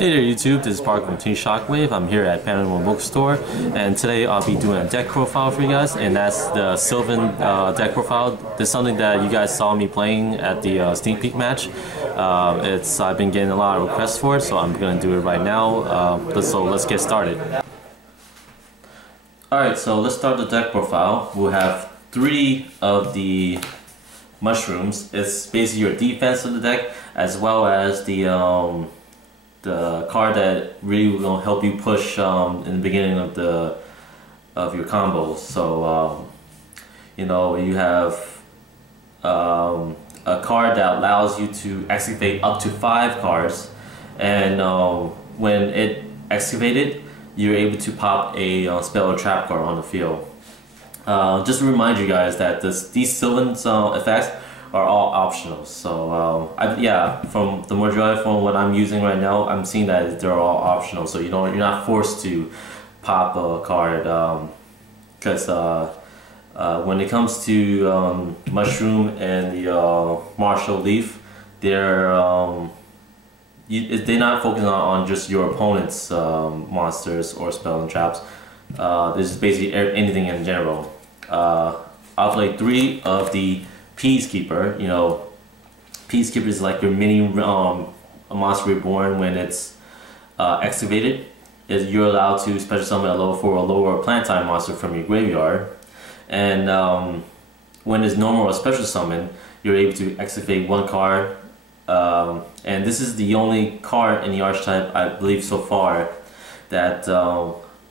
Hey there YouTube, this is Parker from Team Shockwave. I'm here at Panorama Bookstore, and today I'll be doing a deck profile for you guys, and that's the Sylvan deck profile. This is something that you guys saw me playing at the sneak peek match. I've been getting a lot of requests for it, so I'm going to do it right now. So let's get started. Alright, so let's start the deck profile. We'll have 3 of the mushrooms. It's basically your defense of the deck, as well as the card that really will help you push in the beginning of your combos. So you know, you have a card that allows you to activate up to 5 cards, and when it activated, you're able to pop a spell or trap card on the field. Just to remind you guys that these Sylvan effects are all optional. So yeah, from the majority from what I'm using right now, I'm seeing that they're all optional. So you're not forced to pop a card, because when it comes to mushroom and the martial leaf, they're not focusing on just your opponent's monsters or spells and traps. This is basically anything in general. I'll play 3 of the Peacekeeper. You know, Peacekeeper is like your mini monster reborn. When it's activated, you're allowed to special summon a lower plant type monster from your graveyard, and when it's normal or special summon, you're able to activate 1 card, and this is the only card in the archetype, I believe so far, that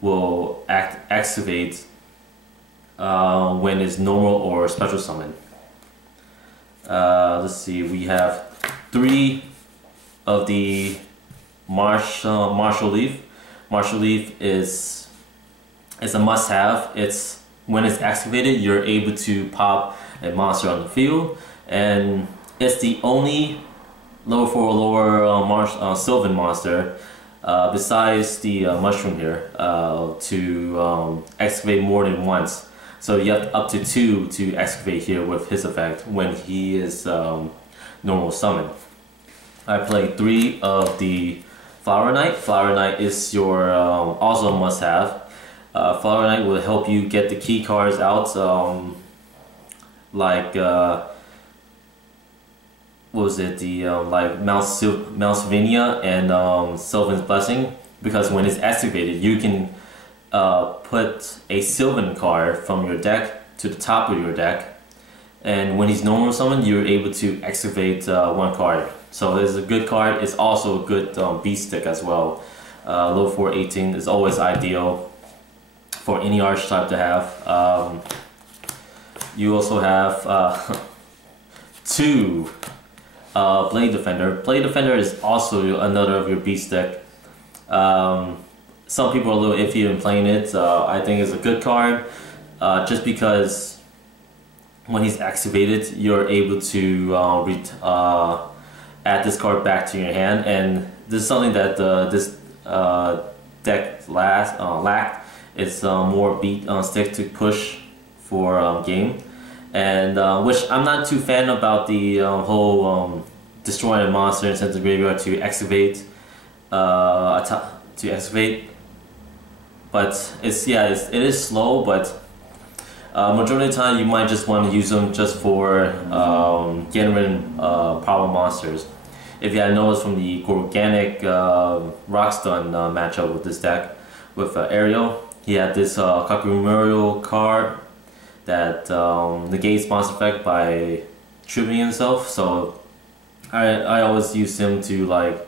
will activate when it's normal or special summon. Let's see, we have 3 of the martial leaf. Martial leaf is a must-have. It's when it's activated, you're able to pop a monster on the field, and it's the only lower Sylvan monster besides the mushroom here to activate more than once. So you have up to 2 to activate here with his effect when he is normal summon. I play 3 of the Flower Knight. Flower Knight is your also a must-have. Flower Knight will help you get the key cards out, like what was it? The like Malsvinia and Sylvan's Blessing, because when it's activated, you can put a Sylvan card from your deck to the top of your deck, and when he's normal summoned, you're able to activate 1 card. So it's a good card. It's also a good beast stick as well. Low 418 is always ideal for any archetype to have. You also have 2 Blade Defender. Blade Defender is also another of your beast stick. Some people are a little iffy in playing it. I think it's a good card, just because when he's activated, you're able to add this card back to your hand, and this is something that this deck lacked. It's more beat stick to push for game, and which I'm not too fan about the whole destroying a monster and send the graveyard to activate but it is slow, but majority of the time you might just want to use them just for getting rid of problem monsters. If you had noticed from the organic Rockstun matchup with this deck with Ariel, he had this Kakumuriel card that negates monster effect by tripping himself. So I always use him to like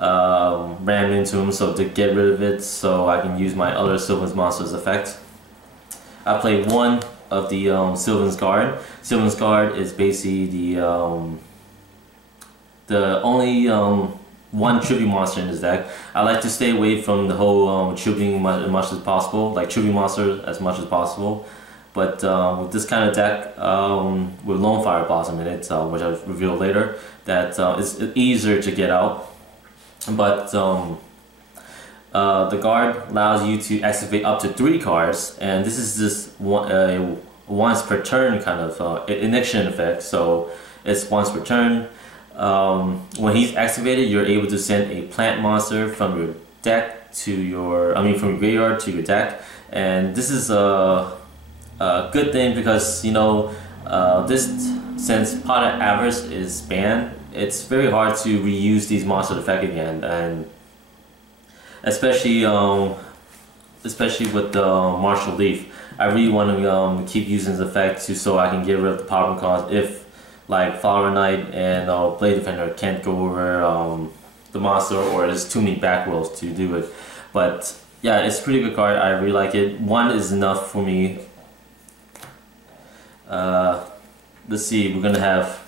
ram into him, so to get rid of it, so I can use my other Sylvan's monsters effect. I played 1 of the Sylvan's Guard. Sylvan's Guard is basically the only 1 tribute monster in this deck. I like to stay away from the whole tributing as much as possible, like tribute monsters as much as possible. But with this kind of deck, with Lone Fire Blossom in it, which I'll reveal later, that it's easier to get out. But the guard allows you to activate up to 3 cards, and this is just once per turn kind of ignition effect. So it's once per turn. When he's activated, you're able to send a plant monster from your deck to your, from your graveyard to your deck, and this is a good thing because this, since Pot of Avarice is banned, it's very hard to reuse these monster effect again, and especially with the Martial Leaf. I really want to keep using this effect so I can get rid of the problem cost if like Flower Knight and Blade Defender can't go over the monster, or there's too many back rolls to do it. But yeah, it's a pretty good card. I really like it. One is enough for me. Let's see, we're gonna have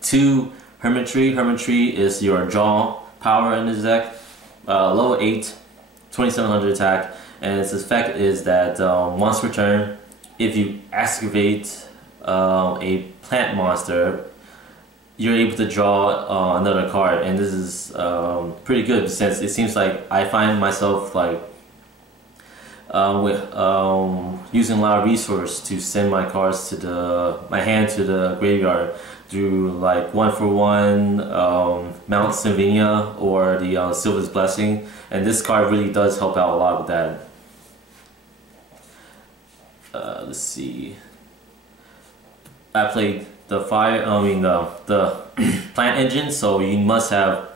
2 Hermitry. Hermitry is your draw power in this deck. Level 8, 2700 attack, and its effect is that once per turn, if you activate a plant monster, you're able to draw another card, and this is pretty good since it seems like I find myself like with using a lot of resource to send my cards to my hand to the graveyard through like 1-for-1 Mount Sylvania or the Sylvan's Blessing, and this card really does help out a lot with that. Let's see. I played the the plant engine, so you must have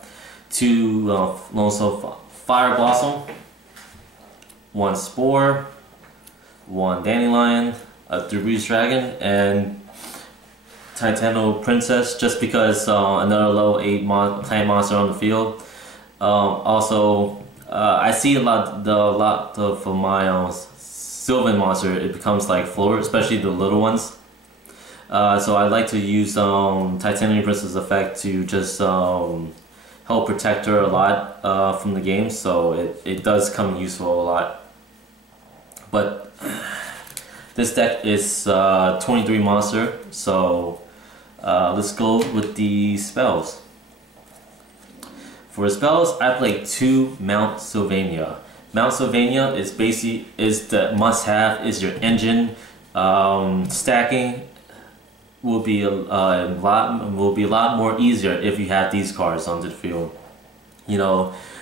2 Lone Soul Fire Blossom, 1 Spore, 1 Dandelion, a Three's Dragon, and Titano Princess, just because another level 8 plant monster on the field. Also, I see a lot of my Sylvan monster, it becomes like floor, especially the little ones. So I like to use Titanium Princess effect to just help protect her a lot from the game, so it does come useful a lot. But this deck is 23 monster, so let's go with the spells. For spells, I play 2 Mount Sylvania. Mount Sylvania is the must-have, is your engine. Stacking will be a lot more easier if you have these cards onto the field.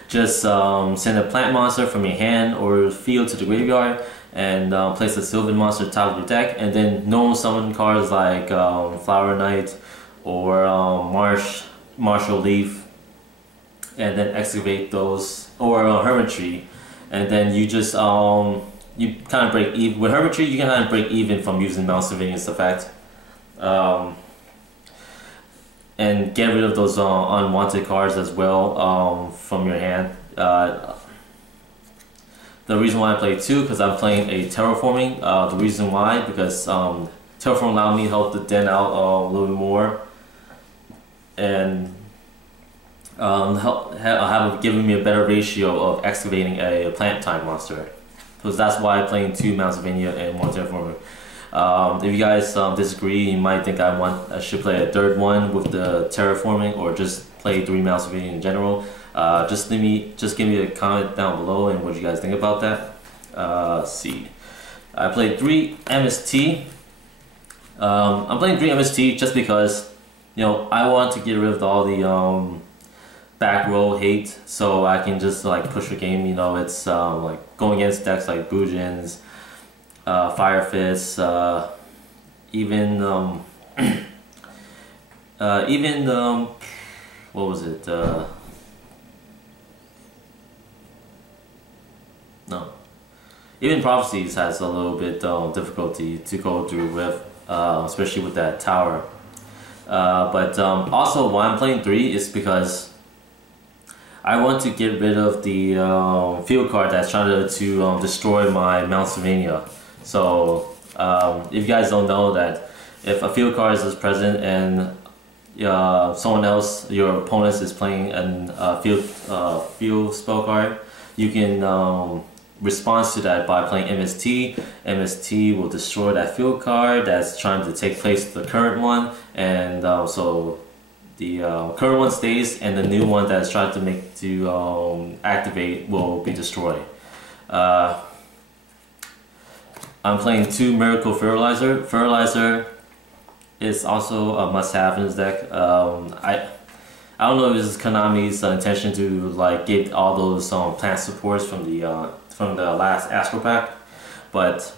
Just send a plant monster from your hand or field to the graveyard, and place a Sylvan monster at the top of your deck, and then normal summon cards like Flower Knight or Martial Leaf, and then excavate those, or Hermitry, and then you just you kind of break even with Hermitry. You can kind of break even from using Mount Sylvania's effect, and get rid of those unwanted cards as well from your hand. The reason why I play 2, because I'm playing a Terraforming. The reason why, because Terraform allowed me to help the den out a little bit more, and have given me a better ratio of excavating a plant type monster. So that's why I'm playing 2 Mount Sylvania and 1 Terraforming. If you guys disagree, you might think I should play a 3rd one with the Terraforming, or just play 3 Mount Sylvania in general. Just give me a comment down below and what you guys think about that. Let's see. I played 3 MST. I'm playing 3 MST just because I want to get rid of all the back row hate, so I can just like push the game. It's like going against decks like Bujins, Fire Fists, even what was it? No. Even Prophecies has a little bit difficulty to go through with, especially with that tower. But also why I'm playing 3 is because I want to get rid of the field card that's trying to destroy my Mount Sylvania. So if you guys don't know that, if a field card is present and someone else, your opponent is playing a field spell card, you can response to that by playing MST. MST will destroy that field card that's trying to take place to the current one, and so the current one stays, and the new one that's trying to activate will be destroyed. I'm playing 2 Miracle Fertilizer. Fertilizer is also a must-have in this deck. I don't know if it's Konami's intention to like get all those plant supports from the last Astro Pack, but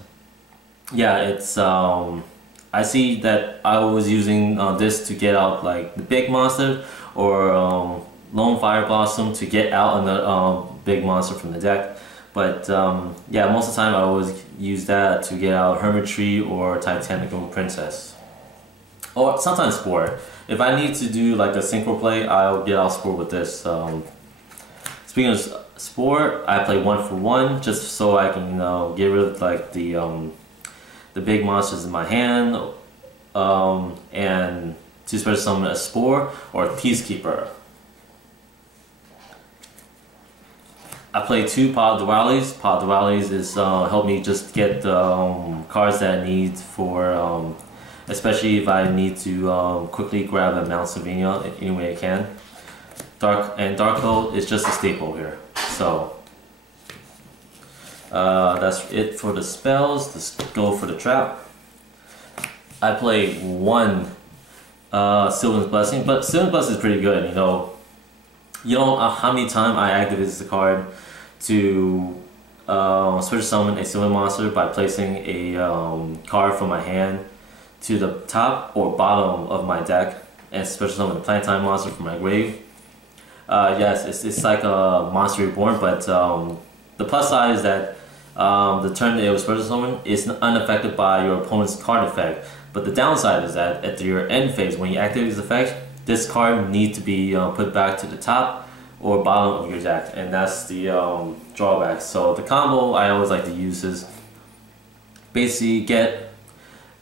yeah, it's I see that I was using this to get out like the big monster or Lone Fire Blossom to get out another big monster from the deck. But yeah, most of the time I always use that to get out Hermitry or Titanical Princess. Or sometimes Spore. If I need to do like a synchro play, I'll get out Spore with this. Speaking of Spore, I play 1 for 1 just so I can get rid of like the big monsters in my hand and to special summon a Spore or a Peacekeeper. I play 2 Pod Diwalis. Pod Diwalis is help me just get the cards that I need for, especially if I need to quickly grab a Mount Sylvania any way I can. Dark Hole is just a staple here. So that's it for the spells. Let's go for the trap. I play 1 Sylvan's Blessing, but Sylvan's Blessing is pretty good, you know. You know how many times I activate this card to special summon a Sylvan monster by placing a card from my hand to the top or bottom of my deck and special summon a Planetime monster from my grave. Yes, it's like a Monster Reborn, but the plus side is that the turn that it was special summoned is unaffected by your opponent's card effect. But the downside is that at your end phase, when you activate this effect, this card needs to be put back to the top or bottom of your deck, and that's the drawback. So the combo I always like to use is basically get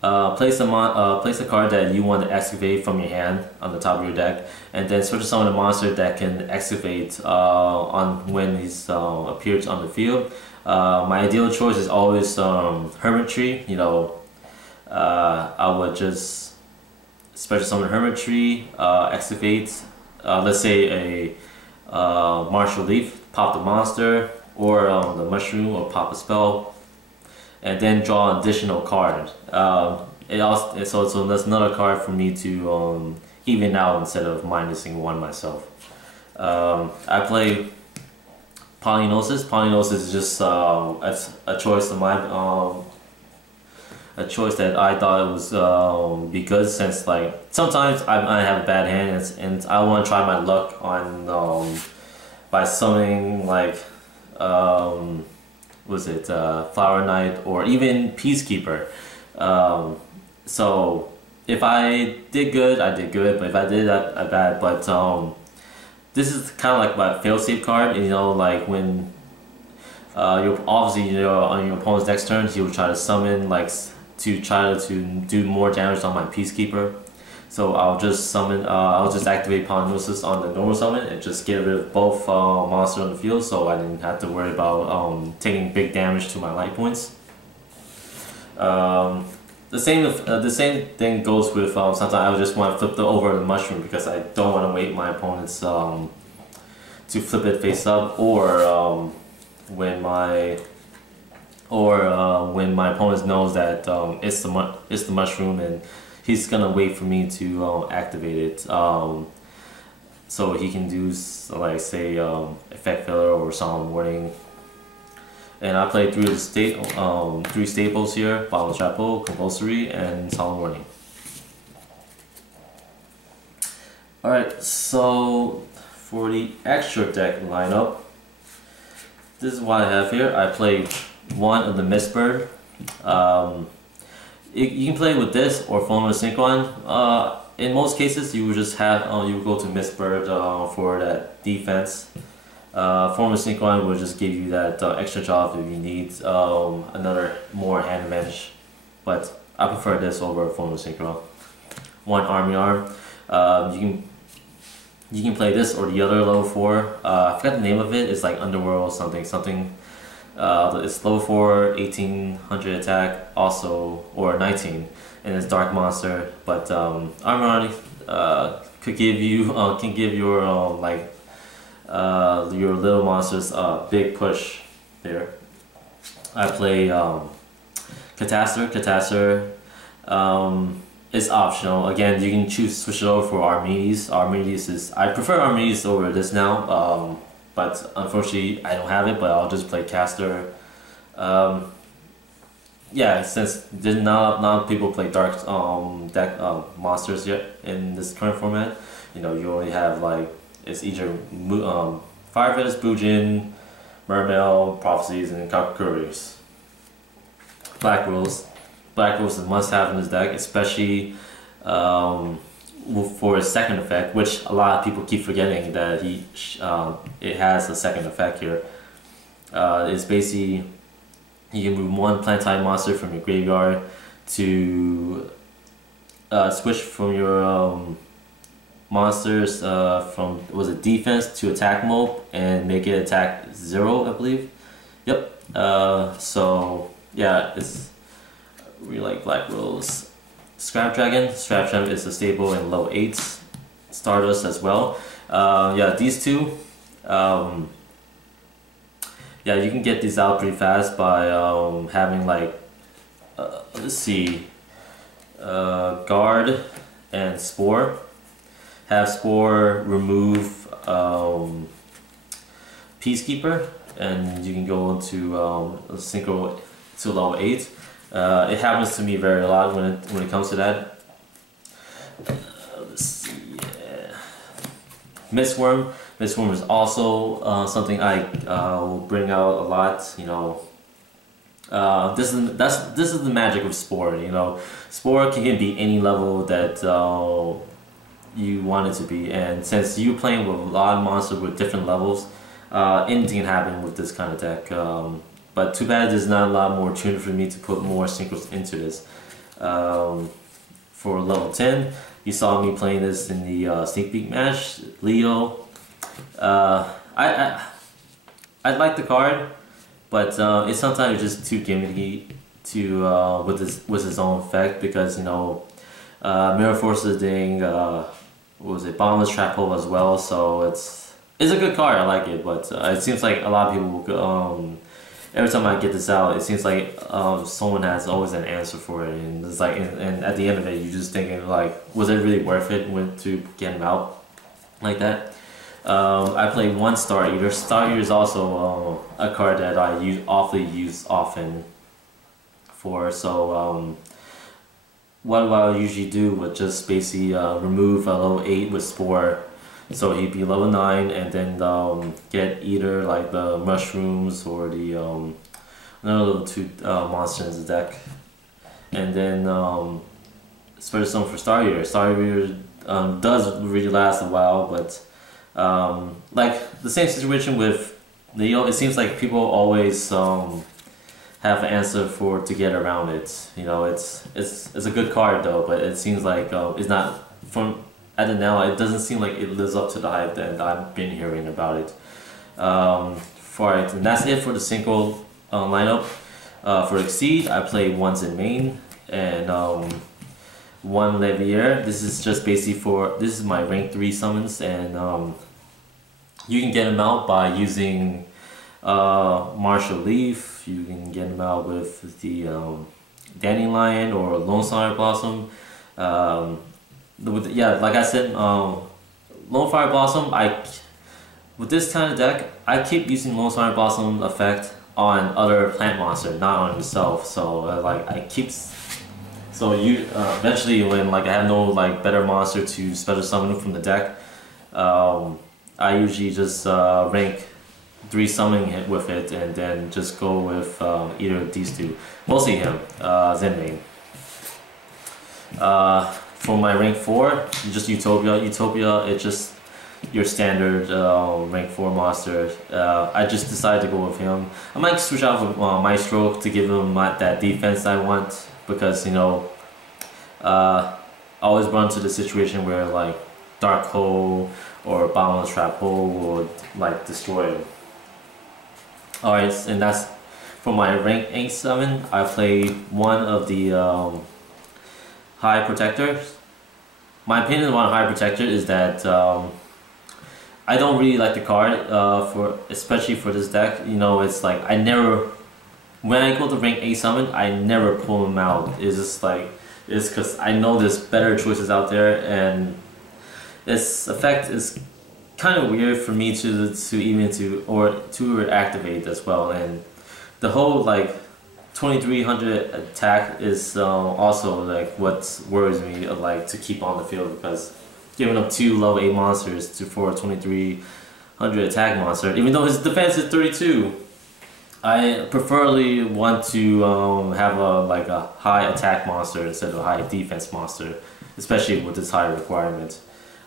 place a card that you want to excavate from your hand on the top of your deck, and then special summon a monster that can excavate on when he appears on the field. My ideal choice is always Hermitry. You know, I would just special summon Hermitry, excavate, let's say a Martial Leaf, pop the monster, or the Mushroom, or pop a spell, and then draw an additional card. So that's another card for me to even out instead of minusing 1 myself. I play Polynosis. Polynosis is just a choice of mine. A choice that I thought it was be good, since like sometimes I have a bad hand and I want to try my luck on by summoning like was it Flower Knight or even Peacekeeper. So if I did good, I did good, but if I did I bad. But this is kind of like my failsafe card, you know, like when you're obviously, you know, on your opponent's next turn, he will try to summon like to try to do more damage on my Peacekeeper. So I'll just summon, I'll just activate Polynosis on the normal summon and just get rid of both monsters on the field, so I didn't have to worry about taking big damage to my light points. The same thing goes with sometimes I just want to flip over the Mushroom because I don't want to wait my opponents to flip it face up, or when my opponent knows that it's the Mushroom and he's gonna wait for me to activate it, so he can do like say Effect Filler or Solemn Warning. And I played 3 staples here: Bottomless Chapeau, Compulsory, and Solemn Warning. Alright, so for the extra deck lineup, this is what I have here. I played 1 of the Mistbird. You can play with this or Fulminous Synchron. In most cases, you would just have you would go to Mistbird for that defense. Fulminous Synchron will just give you that extra job if you need another more hand advantage. But I prefer this over Fulminous Synchron. 1 Army Arm. You can play this or the other level 4. I forgot the name of it. It's like Underworld something. It's level 4, 1800 attack, also, or 19, and it's Dark Monster. But Armor could give you can give your your little monsters a big push there. I play Catastor. it's optional. Again, you can choose to switch it over for Archimedes. Archimedes is, I prefer Archimedes over this now, but unfortunately I don't have it, but I'll just play Caster. Yeah, since there's not a lot of people play dark deck monsters yet in this current format, you know, you only have like, it's either Firefist, Bujin, Mermail, Prophecies, and Kakuris. Black Rose. Black Rose is a must-have in this deck, especially for its second effect, which a lot of people keep forgetting that it has a second effect here. It's basically, you can move one plant-type monster from your graveyard to switch from your monsters from, was it defense to attack mode, and make it attack 0, I believe. Yep. So yeah, it's really like Black Rose. Scrap Dragon. Scrap Dragon is a staple in low 8s. Stardust as well. Yeah, these two. Yeah, you can get these out pretty fast by having like, let's see, Guard and Spore. Have Spore remove Peacekeeper, and you can go into synchro to level 8. It happens to me very a lot when it comes to that. Let's see, yeah. Mistworm. Mistworm is also something I will bring out a lot. You know, this is the magic of Spore. You know, Spore can be any level that you want it to be, and since you're playing with a lot of monsters with different levels, anything can happen with this kind of deck. But too bad there's not a lot more opportunity for me to put more synchros into this. For level 10, you saw me playing this in the sneak peek match. Leo. I like the card, but it's sometimes just too gimmicky to with its own effect, because you know, Mirror Force is doing what was it, Bottomless Trap Hole as well, so it's a good card. I like it, but it seems like a lot of people every time I get this out, it seems like someone has always an answer for it, and it's like, and at the end of it, you're just thinking like, was it really worth it to get him out like that? I play one Star Eater. Star Eater is also a card that I use often for. So what I usually do would just basically remove a level 8 with Spore, so he'd be level 9, and then get either like the mushrooms or the another level 2 monster in the deck, and then special summon for Star Eater. Star Eater does really last a while, but like the same situation with Leo, it seems like people always have an answer to get around it. You know, it's a good card though, but it seems like it's not, from at the now, it doesn't seem like it lives up to the hype that I've been hearing about it. And that's it for the single lineup. For Exceed, I play ones in main and one Levier. This is just basically this is my rank 3 summons, and you can get them out by using Martial Leaf. You can get them out with the Dandelion or Lone Fire Blossom. Yeah, like I said, Lone Fire Blossom, with this kind of deck, I keep using Lone Fire Blossom effect on other plant monsters, not on yourself. So so you eventually, when like I have no like better monster to special summon from the deck, I usually just rank 3 summoning it with it, and then just go with either of these two, mostly him, Zenmain. For my rank 4, just Utopia. Utopia, it's just your standard rank 4 monster. I just decided to go with him. I might switch out with Maestro to give him that defense I want, because you know, I always run to the situation where like Dark Hole or Bottomless Trap Hole will like destroy him. Alright, and that's for my rank 8 summon. I play one of the High Protectors. My opinion on High Protector is that I don't really like the card especially for this deck. You know, it's like when I go to rank 8 summon, I never pull him out. It's just like, is because I know there's better choices out there, and its effect is kind of weird for me to activate as well. And the whole like 2300 attack is also like what worries me like to keep on the field, because giving up 2 level 8 monsters for a 2300 attack monster, even though his defense is 32, I preferably want to have a high attack monster instead of a high defense monster, especially with this high requirement.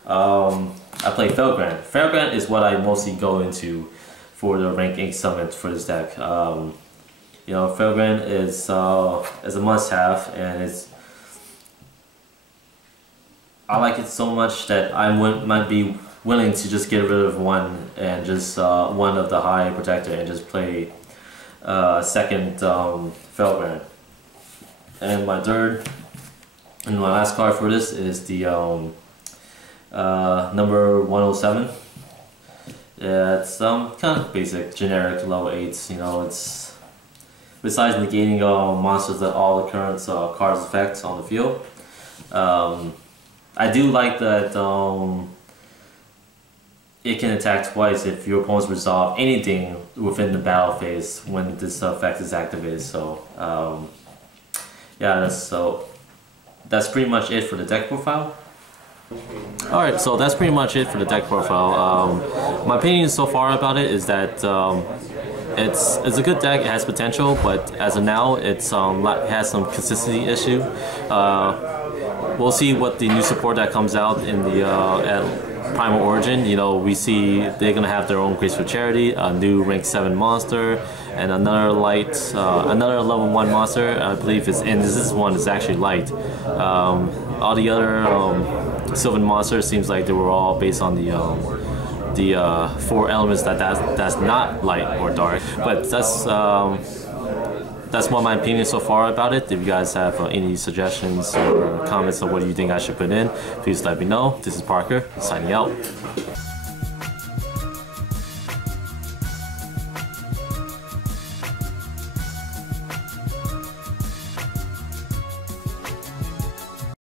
I play Felgrand. Felgrand is what I mostly go into for the rank 8 summit for this deck. You know, Sylvan is a must-have, and I like it so much that I might be willing to just get rid of one and just one of the high protector and just play second Sylvan. And my third and my last card for this is the number 107. Yeah, it's kind of basic, generic level 8s. You know, it's besides negating monsters that all the current cards effects on the field. I do like that it can attack twice if your opponents resolve anything within the battle phase when this effect is activated. So yeah, that's pretty much it for the deck profile. Alright, so that's pretty much it for the deck profile. My opinion so far about it is that it's a good deck. It has potential, but as of now, it has some consistency issue. We'll see what the new support that comes out in the at Primal Origin. You know, we see they're gonna have their own Graceful Charity, a new rank 7 monster, and another another level 1 monster. I believe this one is actually light. All the other Sylvan monsters seems like they were all based on the 4 elements that's not light or dark. But that's what my opinion so far about it. If you guys have any suggestions or comments on what you think I should put in, please let me know. This is Parker, signing out.